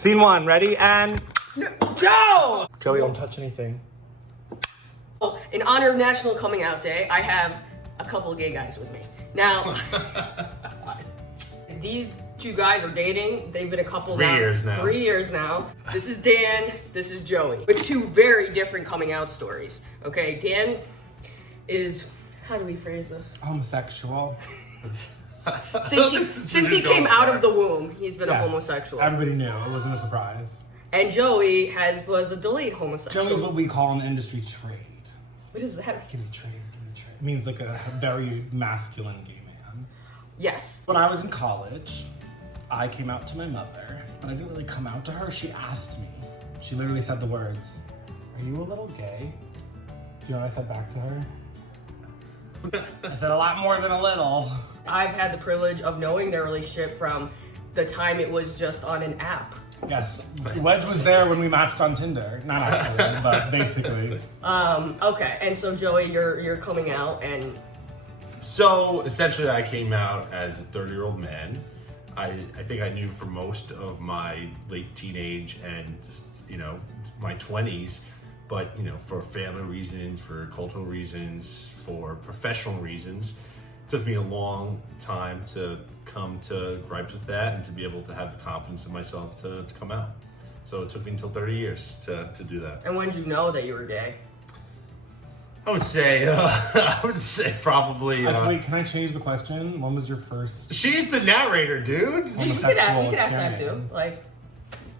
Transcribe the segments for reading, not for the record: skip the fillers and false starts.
Scene one, ready? And Joe! Joey, don't touch anything. In honor of National Coming Out Day, I have a couple of gay guys with me. Now, these two guys are dating. They've been a couple 3 years now. 3 years now. This is Dan, this is Joey. With two very different coming out stories. Okay, Dan is, how do we phrase this? Homosexual. Since he came out of the womb, he's been a Yes. homosexual. Everybody knew. It wasn't a surprise. And Joey was a delayed homosexual. Joey is what we call in the industry trade. What is that? Give me trade, give me trade. It means like a very masculine gay man. Yes. When I was in college, I came out to my mother, but I didn't really come out to her. She asked me. She literally said the words, "Are you a little gay?" Do you know what I said back to her? I said a lot more than a little. I've had the privilege of knowing their relationship from the time it was just on an app. Yes. Wedge was there when we matched on Tinder. Not actually, but basically. Okay, and so Joey, you're coming out, and So essentially I came out as a 30-year-old man. I think I knew for most of my late teenage and just, my 20s, but for family reasons, for cultural reasons, for professional reasons, it took me a long time to come to gripes with that and to be able to have the confidence in myself to come out. So it took me until 30 years to do that. and when did you know that you were gay? I would say probably. Wait, can I change the question? When was your first She's the narrator, dude. You homosexual could ask that too. experience? Like,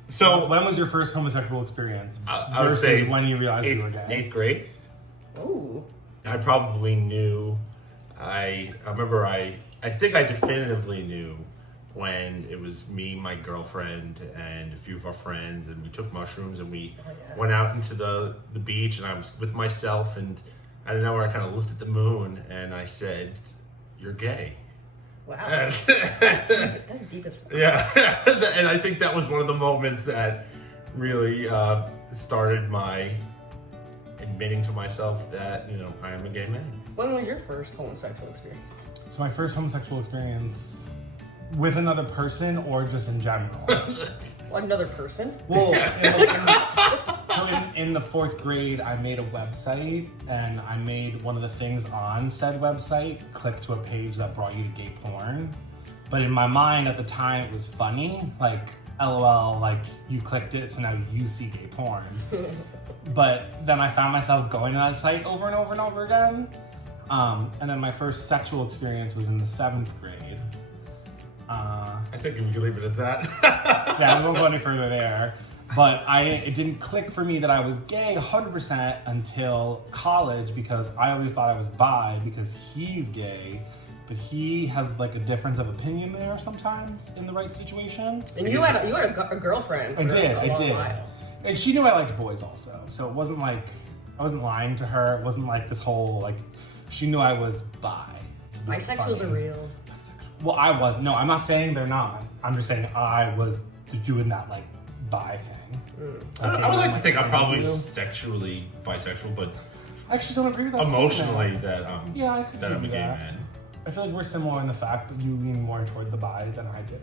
So When was your first homosexual experience? I would versus say when you realized you were eighth gay. grade. ooh, I probably knew. I remember. I think I definitively knew when it was me, my girlfriend, and a few of our friends, and we took mushrooms and we went out into the beach, and I was with myself, and I don't know where I kind of looked at the moon and I said, "You're gay." wow, And that's deep as fuck. yeah, and I think that was one of the moments that really started my admitting to myself that I am a gay man. When was your first homosexual experience? So my first homosexual experience with another person or just in general? Like another person? Well, in the fourth grade, I made a website, and I made one of the things on said website click to a page that brought you to gay porn. But in my mind at the time, it was funny, like, LOL, like, you clicked it, so now you see gay porn. But then I found myself going to that site over and over and over again. And then my first sexual experience was in the 7th grade. I think we can leave it at that. Yeah, we won't go any further there. But it didn't click for me that I was gay 100% until college, because I always thought I was bi because he's gay, but he has like a difference of opinion there sometimes in the right situation. And you had a girlfriend. I for did, a I long did. while. And she knew I liked boys also, so it wasn't like I wasn't lying to her. It wasn't like this whole like she knew I was bi. Bisexuals are real. Well, I was. No, I'm not saying they're not. I'm just saying I was doing that like bi thing. I would like to think I'm probably you. sexually bisexual, but I actually don't agree with that. emotionally statement. that Yeah, I could that I'm a do gay that. man. I feel like we're similar in the fact that you lean more toward the bi than I do,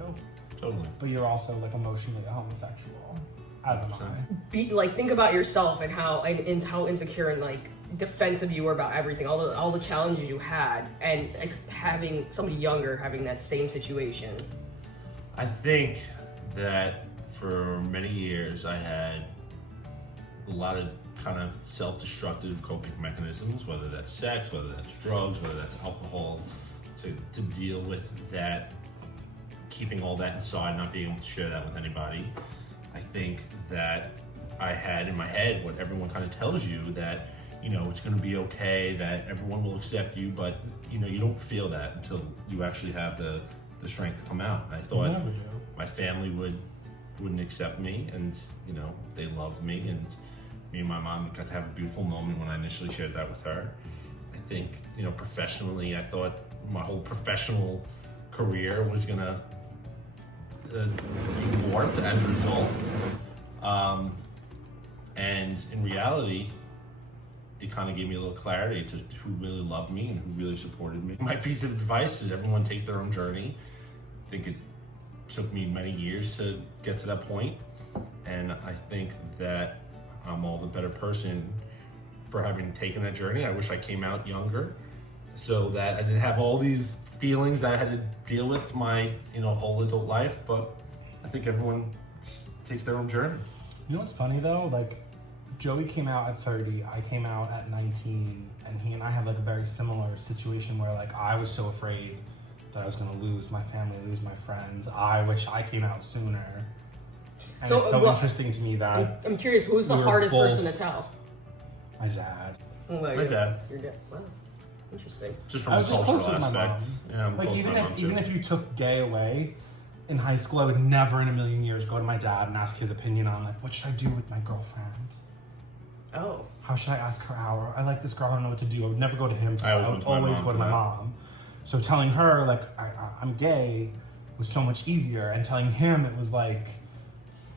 Totally. but you're also like emotionally a homosexual, as am I. Think about yourself and how insecure and like defensive you were about everything, all the challenges you had, and like, having somebody younger having that same situation. I think that for many years I had a lot of kind of self-destructive coping mechanisms, whether that's sex, whether that's drugs, whether that's alcohol, to deal with that, keeping all that inside, not being able to share that with anybody. I think that I had in my head what everyone kind of tells you, that it's going to be okay, that everyone will accept you, but you don't feel that until you actually have the strength to come out. I thought Never do. my family wouldn't accept me, and they loved me, and me and my mom got to have a beautiful moment when I initially shared that with her. I think professionally, I thought my whole professional career was gonna be warped as a result, and in reality, it kind of gave me a little clarity to who really loved me and who really supported me. My piece of advice is everyone takes their own journey. I think it took me many years to get to that point. And I think that I'm all the better person for having taken that journey. I wish I came out younger so that I didn't have all these feelings that I had to deal with my, whole adult life. But I think everyone takes their own journey. You know what's funny though? Like, Joey came out at 30, I came out at 19, and he and I had like a very similar situation where like I was so afraid that I was gonna lose my family, lose my friends. I wish I came out sooner. And So, it's so well, interesting to me that I'm curious, who's the we were hardest both- person to tell? my dad. Oh, My dad. Your dad. Wow. Interesting. Just from I a was just cultural close with my aspect. mom. Yeah, I'm Like close even with my if mom, even too. if you took Day away in high school, I would never in a million years go to my dad and ask his opinion on like what should I do with my girlfriend? Oh. How should I ask her out? Or, I like this girl, I don't know what to do. I would never go to him. I always I went would to my always mom go to for my that. mom. So telling her like I'm gay was so much easier, and telling him it was like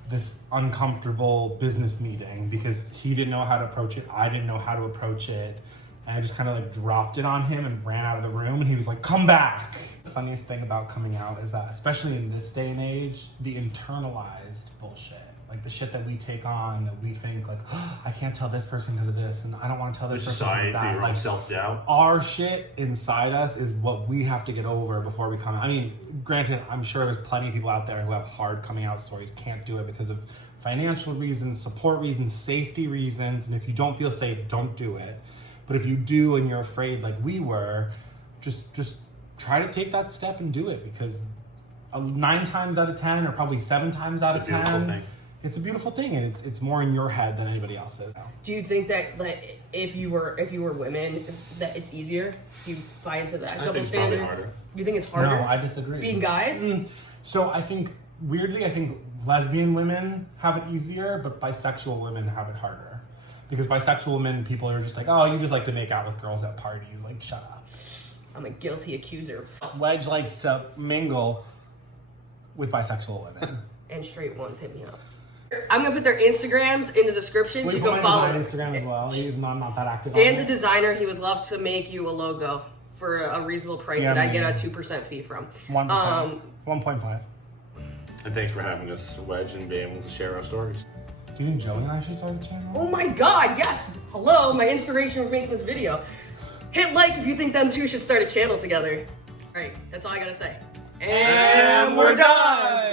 this uncomfortable business meeting because he didn't know how to approach it. I didn't know how to approach it. And I just kind of like dropped it on him and ran out of the room, and he was like, come back. The funniest thing about coming out is that, especially in this day and age, the internalized bullshit, like the shit that we take on, that we think like, oh, I can't tell this person because of this, and I don't want to tell The this person society, because of that. your own Like, self-doubt. our shit inside us is what we have to get over before we come out. I mean, granted, I'm sure there's plenty of people out there who have hard coming out stories, can't do it because of financial reasons, support reasons, safety reasons, and if you don't feel safe, don't do it. But if you do and you're afraid like we were, just try to take that step and do it, because 9 times out of 10, or probably 7 times out of It's a beautiful 10, thing. it's a beautiful thing, and it's more in your head than anybody else's. Do you think that like if you were women that it's easier? Do you buy into that I double think it's probably standard? harder. You think it's harder? No, I disagree. being guys? So I think, weirdly, I think lesbian women have it easier, but bisexual women have it harder. Because bisexual women, people are just like, oh, you just like to make out with girls at parties. Like, shut up. I'm a guilty accuser. Wedge likes to mingle with bisexual women. And straight ones hit me up. I'm gonna put their Instagrams in the description so Will you you can put follow mine on them. Instagram as well, even though I'm not that active Dan's a on it. designer. He would love to make you a logo for a reasonable price Yeah, that I get man. a 2% fee from. 1%. 1.5. And thanks for having us, Wedge, and being able to share our stories. Do you think Joey and I should start a channel? Oh my god, yes! Hello, my inspiration for making this video. Hit like if you think them two should start a channel together. Alright, that's all I gotta say. And we're done!